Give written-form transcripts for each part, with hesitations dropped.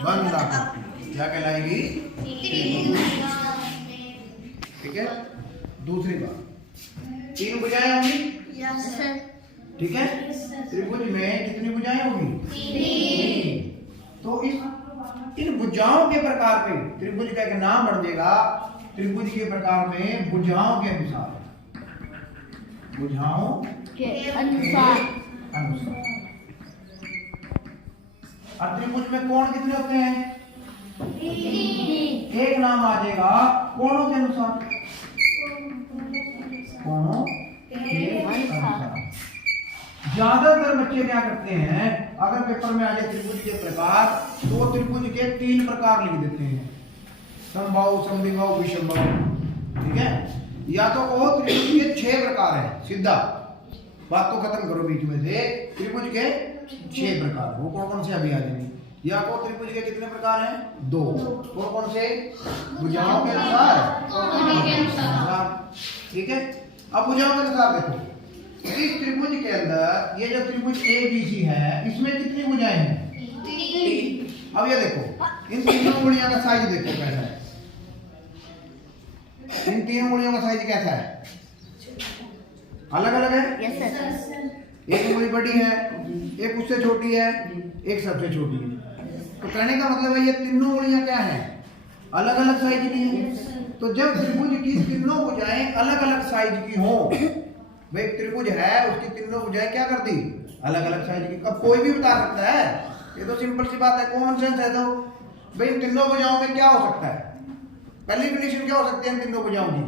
बंद आकृति क्या कहलाएगी? ठीक है। दूसरी बात, 3 भुजाएं होंगी, ठीक है। त्रिभुज में कितनी भुजाएं होंगी? 3। तो इन भुजाओं के प्रकार पे त्रिभुज का एक नाम बढ़ जाएगा। त्रिभुज के प्रकार में भुजाओं के अनुसार, भुजाओं के अनुसार। और त्रिभुज में कोण कितने होते हैं? 3। एक नाम आ जाएगा कोणों के अनुसार, कोणों के अनुसार। ज्यादातर बच्चे क्या करते हैं, अगर पेपर में आ जाए त्रिभुज के प्रकार, तो त्रिभुज के 3 प्रकार लिख देते हैं, समबाहु, समद्विबाहु, विषमबाहु, ठीक है। या तो वो त्रिभुज के 6 प्रकार है, सीधा बात तो खत्म करो बीच में से। त्रिभुज के 6 प्रकार, वो कौन कौन से अभी आ जाएंगे। या तो त्रिभुज के कितने प्रकार हैं? 2। कौन कौन से? भुजाओं के अनुसार, ठीक है। अब भुजाओं के अनुसार देखो, इस त्रिभुज के अंदर ये जो त्रिभुज ABC है, इसमें कितनी भुजाएं हैं? 3। अब ये देखो, इन तीनों मूलियों का साइज देखो कैसा है। इन 3 मूलियों का साइज कैसा है? अलग अलग है। Yes sir. एक मूली बड़ी है, एक उससे छोटी है, एक सबसे छोटी है। तो कहने का मतलब है ये तीनों मूलियां क्या हैं? अलग अलग साइज की हैं। तो जब त्रिभुज की तीनों भुजाएं अलग अलग साइज की हो, भाई त्रिभुज है उसकी तीनों भुजाएं क्या कर दी? अलग अलग साइज की। अब कोई भी बता सकता है, ये तो सिंपल सी बात है, कॉमन सेंस है। तो भाई इन तीनों भुजाओं में क्या हो सकता है? पहली कंडीशन क्या हो सकती है इन तीनों भुजाओं की?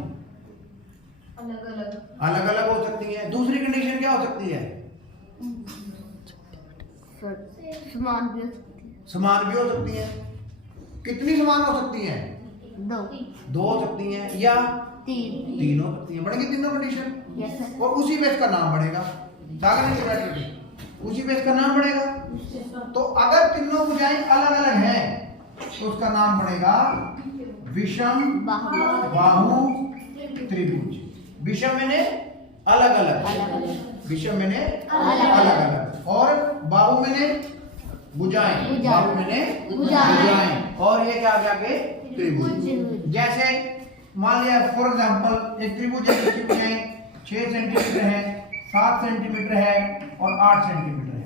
अलग अलग हो सकती है। दूसरी कंडीशन क्या हो सकती है? समान भी हो सकती है। समान भी हो सकती है। कितनी समान हो सकती हैं? 2 हो सकती हैं, या 3 हो सकती हैं। बढ़ेगी तीनों कंडीशन। Yes sir. और उसी बेस का नाम बढ़ेगा, उसी बेस का नाम बढ़ेगा। तो अगर तीनों भुजाएं अलग अलग हैं, तो उसका नाम बढ़ेगा विषम बाहु त्रिभुज। विषम मैंने अलग अलग, विषम मैंने अलग अलग, और बाहु मैंने भुजाएं, बाहु मैंने भुजाएं, और ये क्या आ गया के त्रिभुज। जैसे मान लिया फॉर एग्जांपल एक त्रिभुज है जिसकी भुजाएं 6 सेंटीमीटर है, 7 सेंटीमीटर है और 8 सेंटीमीटर है,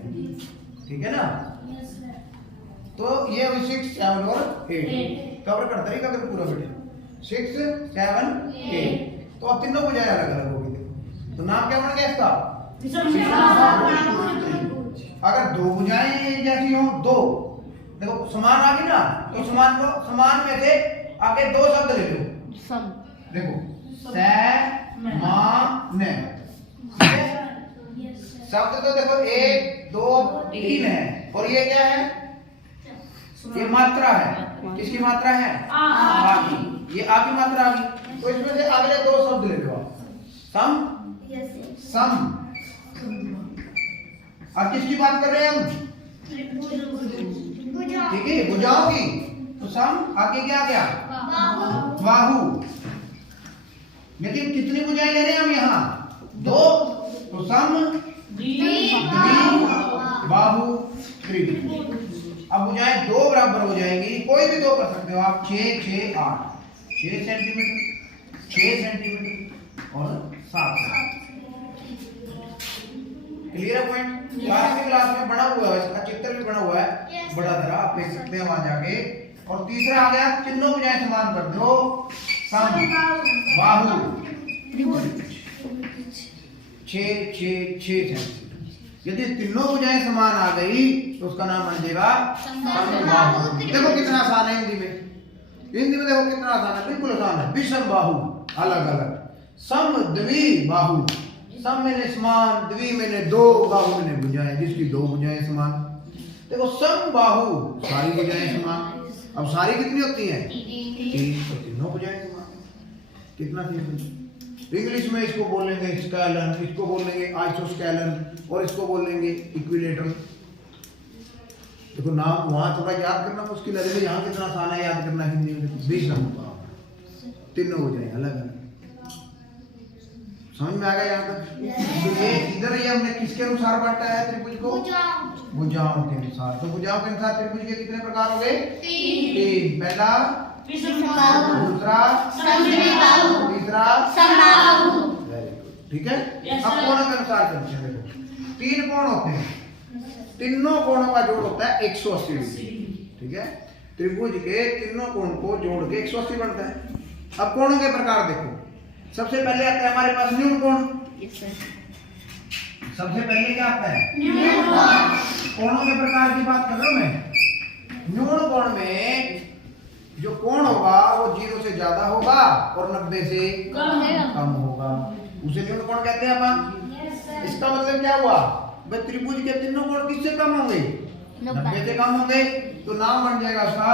ठीक है ना। तो ये 6, 7 और 8 कवर करता है कभी पूरा बेटे, 6, 7, 8। तो अब तीनों भुजाएं अलग अलग होगी। देखो तो नाम क्या बन गया इसका? अगर 2 भुजाएं जैसी हो, 2 देखो समान आ गई ना, तो समान को समान में से आगे 2 शब्द ले लो। देखो समान, शब्द तो देखो 1, 2, 3 है, और ये क्या है? ये मात्रा है। किसकी मात्रा है? आ की। ये आ की मात्रा आ गई। तो इसमें से अगले 2 शब्द ले लो आप। सम, सम। अब किसकी बात कर रहे हैं हम? ठीक है, भुजाओं की। तो सम आगे क्या गया? बाहु। लेकिन कितनी भुजाएं ले रहे हैं हम यहाँ? 2। तो सम, द्वि, बाहु, त्रिभुज। अब भुजाएं 2 बराबर हो जाएंगी, कोई भी 2 कर सकते हो आप। 6, 6, 8, 6 सेंटीमीटर, 6 सेंटीमीटर और 7 क्लियर है पॉइंट? क्लास में बना हुआ है, इसका चित्र भी बना हुआ है बड़ा तरह, आप देख सकते हैं वहां जाके। और तीसरा आ गया, तीनों भुजाएं समान कर दो, सम बाहु त्रिभुज 6, 6, 6 सेंटीमीटर। यदि तीनों भुजाएं समान आ गई तो उसका नाम बन जाएगा समबाहु। देखो कितना आसान है हिंदी में। हिंदी में देखो कितना आसान है, बिल्कुल आसान है। विषम बाहु अलग अलग, सम द्वि बाहु, सम मैंने समान, द्वि मैंने 2, बाहु मैंने भुजाएं जिसकी 2 भुजाएं समान। देखो सम बाहु सारी भुजाएं समान। अब सारी कितनी होती हैं? 3। तो तीनों भुजाएं समान। कितना सिंपल। इंग्लिश में इसको बोलेंगे स्केलन, इसको बोलेंगे आइसोस्केलन, और इसको बोलेंगे इक्विलेटरल। देखो नाम वहां थोड़ा याद करना मुश्किल है, यहाँ कितना आसान है याद करना हिंदी में। 20 नंबर तीनों हो जाए अलग अलग, समझ में आ गया यहाँ तक? तो ये इधर ये हमने किसके अनुसार बांटा है त्रिभुज को? भुजाओं के अनुसार। तो भुजाओं के अनुसार त्रिभुज के कितने प्रकार हो गए? तीन। पहला दूसरा तीसरा। वेरी गुड, ठीक है। अब कोणों के अनुसार करते हैं। देखो तीन कोण होते हैं, तीनों कोणों का जोड़ होता है 180 डिग्री, ठीक है। त्रिभुज के तीनों कोण को जोड़ के 180 बनता है। अब कोणों के प्रकार देखो, सबसे पहले आता है हमारे पास न्यून कोण। सबसे पहले क्या आता है? कोणों के प्रकार की बात कर रहा हूं मैं। न्यून कोण में जो कोण होगा वो 0 से ज्यादा होगा और 90 से कम होगा, उसे न्यून कोण कहते हैं अपन। इसका मतलब क्या हुआ? भाई त्रिभुज के तीनों कोण किससे कम होंगे? 90 से कम होंगे, तो नाम बन जाएगा उसका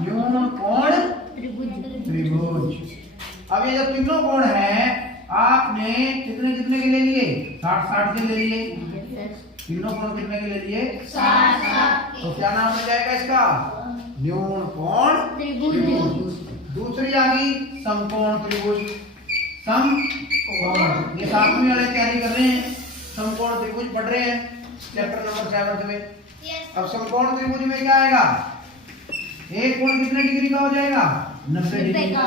न्यून कोण त्रिभुज। अब ये जो तीनों कोण हैं आपने कितने कितने के ले लिए? 60-60 के ले लिए। तीनों कोण कितने के ले लिए? 60। तो क्या नाम बन जाएगा इसका? न्यून कोण त्रिभुज। दूसरी आ गई समकोण त्रिभुज। समकोण, ये 7वीं वाले तैयारी कर रहे हैं, समकोण त्रिभुज पढ़ रहे हैं चैप्टर नंबर 7 में। अब समकोण त्रिभुज में क्या आएगा? एक कोण कितने डिग्री का हो जाएगा? 90 डिग्री का।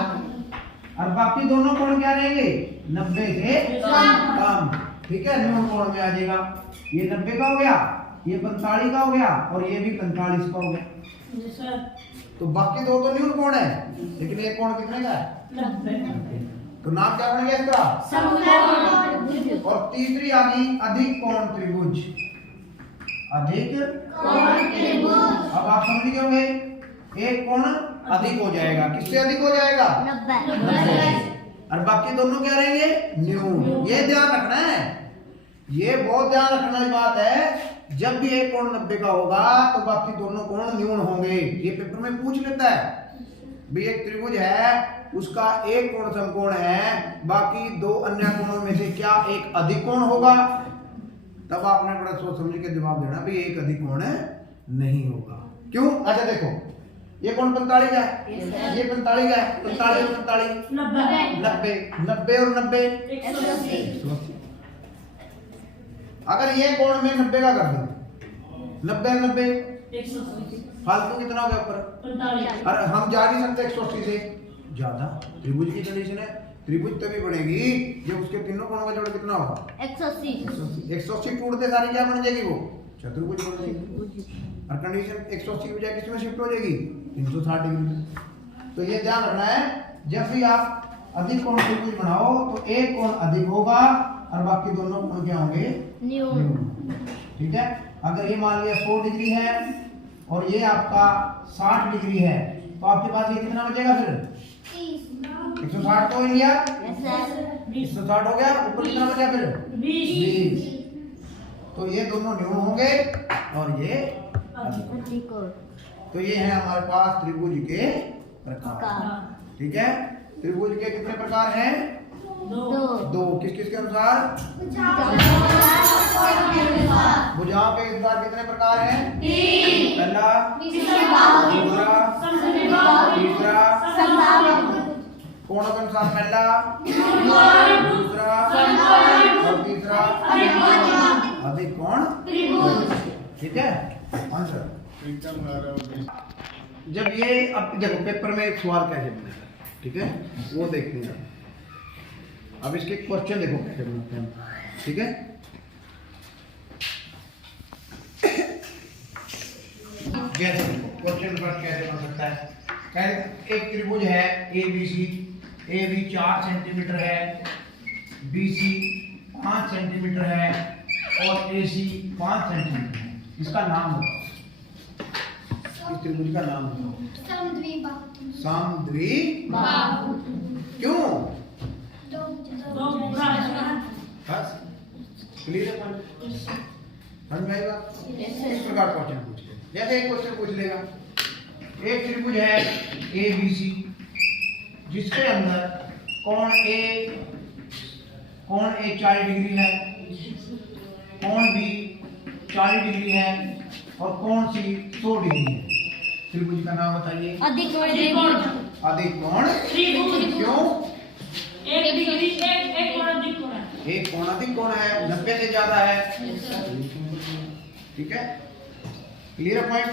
और बाकी दोनों कोण क्या रहेंगे? 90 से कम, ठीक है। न्यून कोण में आ जाएगा। ये 90 का हो गया, ये 45 का हो गया और ये भी 45 का हो गया। तो बाकी दो तो न्यून कोण है, लेकिन एक कोण कितने का है? 90। तो नाम क्या बन गया इसका? समकोण। और तीसरी आ गई अधिक कोण त्रिभुज। अधिक कोण त्रिभुज। अब आप समझ गए होंगे, एक कोण अधिक हो जाएगा। किससे अधिक हो जाएगा? 90। और बाकी दोनों क्या रहेंगे? न्यून। ये ध्यान रखना है, ये बहुत ध्यान रखने वाली बात है। जब भी एक कोण 90 का होगा तो बाकी दोनों कोण न्यून होंगे। ये पेपर में पूछ लेता है, भी एक त्रिभुज है उसका एक कोण समकोण है, बाकी दो अन्य कोणों में से क्या एक अधिक कोण होगा? तब आपने बड़ा सोच समझ के जवाब देना, भी एक अधिक कोण नहीं होगा। क्यों? अच्छा देखो, ये कोण 45 का है, ये 45 का है। 45 और 45 90, 90 और 90 180। अगर ये कोण में 90 का कर दूं, 90 और 90 फालतू कितना हो गया ऊपर? और हम जा नहीं सकते 180 से ज्यादा। त्रिभुज की कंडीशन है, त्रिभुज तभी बनेगी जब उसके तीनों कोणों का जोड़ कितना होगा? 180। 180 टूटते सारी क्या बन जाएगी? वो चतुर्भुज बन जाएगी। और कंडीशन 180 की बजाय किसमें शिफ्ट हो जाएगी? 360 डिग्री। तो ये ध्यान रखना है, जब भी आप अधिक कोण त्रिभुज बनाओ तो एक कोण अधिक होगा और बाकी दोनों कोण क्या होंगे? न्यून। ठीक है। अगर ये मान लिया 100 डिग्री है और ये आपका 60 डिग्री है, तो आपके पास ये कितना बचेगा फिर? 160 तो लिया, 160 हो गया, ऊपर कितना बचा फिर? 20। तो ये दोनों न्यून होंगे और ये अधिक। तो ये है हमारे पास त्रिभुज के प्रकार, ठीक है। त्रिभुज के कितने प्रकार हैं? दो। किस किस के अनुसार? भुजाओं के अनुसार कितने प्रकार हैं? 3। पहला, दूसरा, तीसरा। कोणों के अनुसार पहला, दूसरा और तीसरा अधिक कोण त्रिभुज, ठीक है। आंसर जब ये, अब देखो पेपर में एक सवाल कैसे बनेगा, ठीक है, वो देखते हैं। अब इसके क्वेश्चन देखो कैसे बनते हैं, ठीक है। जैसे क्वेश्चन फर्स्ट कैसे बन सकता है? एक त्रिभुज है ABC, AB 4 सेंटीमीटर है, BC 5 सेंटीमीटर है और AC 5 सेंटीमीटर है। इसका नाम बताओ, इस त्रिभुज का नाम बताओ। समद्विबाहु। क्यों? बस क्लियर है? समझ में आएगा? इस प्रकार क्वेश्चन पूछ ले, जैसे एक क्वेश्चन पूछ लेगा, एक त्रिभुज है ABC जिसके अंदर कोण A 40 डिग्री है, कोण B 40 डिग्री है और कोण C 100 डिग्री है। त्रिभुज का नाम बताइए। अधिक कोण त्रिभुज। क्यों? एक डिग्री, एक कोण अधिक कोण है। एक कोण अधिक कोण है, 90 से ज्यादा है। ठीक है, क्लियर पॉइंट।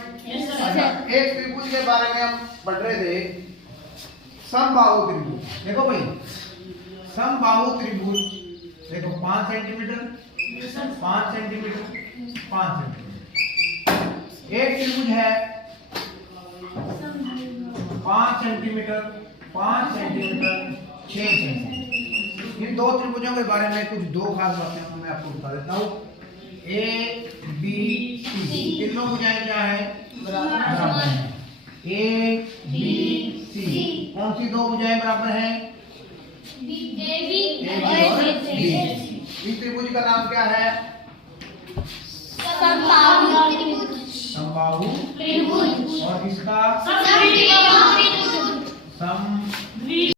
अच्छा, एक त्रिभुज के बारे में हम पढ़ रहे थे, समबाहु त्रिभुज। देखो भाई, समबाहु त्रिभुज देखो 5 सेंटीमीटर 5 सेंटीमीटर 5 सेंटीमीटर। एक त्रिभुज है 5 सेंटीमीटर 5 सेंटीमीटर 6 सेंटीमीटर। इन दो त्रिभुजों के बारे में कुछ दो खास बातें मैं आपको बता देता हूँ। ए बी सी तीनों भुजाएं क्या है, बराबर हैं। ए बी सी कौन सी दो भुजाएं बराबर हैं, ए बी और बी। इस त्रिभुज का नाम क्या है, समबाहु त्रिभुज। और इसका सम